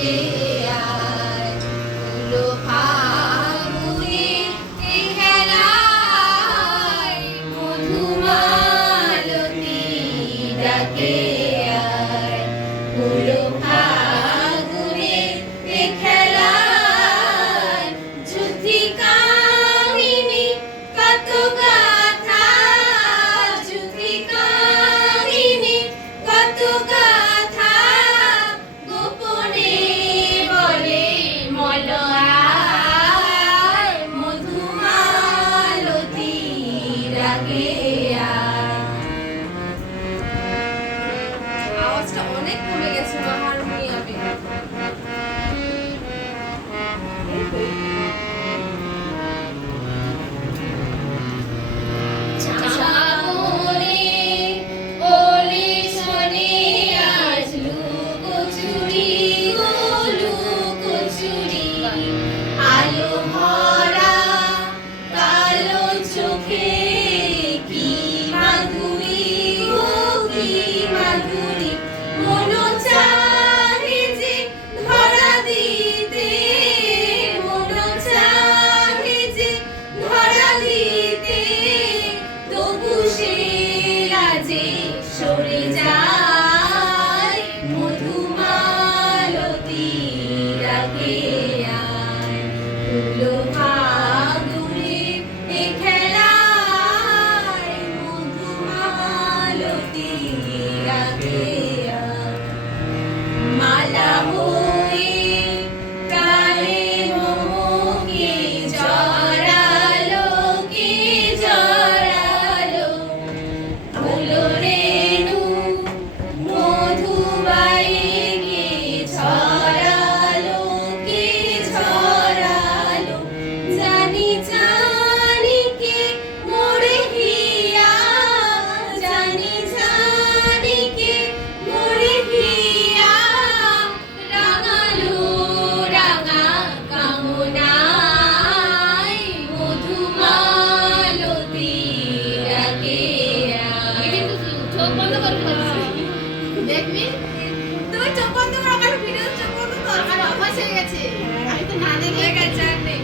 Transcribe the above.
ডাকে আয় ফুলো ফাগুনে এই খেলায় মধুমালতী ডাকে আয় ফুলো ফাগুনে এই খেলায় যুদ্ধি কাহিনী কত গাথা যুদ্ধি কাহিনী কত গাথা গোপনে বলে মলয়ায় মধুমালতী ডাকে আয়। আওয়াজটা অনেক কমে গেছে মা হারমোনিয়ামে। চাঁদনে ওলি শোনে আজ লুকোচুরি গো লুকোচুরি আলো ভরা কালো চোখে কি মাধুরী গো কি মাধুরী মন চাহে যে ধরা দিতে মন চাহে যে ধরা দিতে তবু সে লাজে সরে যায় মধুমালতী ডাকে আয় ফুলো ফাগুনে এ খেলায় মধুমালতী ডাকে আয় মালা হয়ে প্রাণে মোহকে জড়ালো কে জড়ালো ফুলো রেণু মধুবাইকে ছড়ালো কে ছড়ালো জানি জানি কে মোরে হিয়া জানি জানি কে মোরে হিয়া রাঙালো রাঙা কামনায় মধুমালতী ডাকে আয়। চোখ বন্ধ করবি দেখবি তুই চোখ বন্ধ কর ভিডিও চোখ বন্ধ কর আমার অভ্যাস হয়ে গেছে আমি তো না দেখলে গেছে আর নেই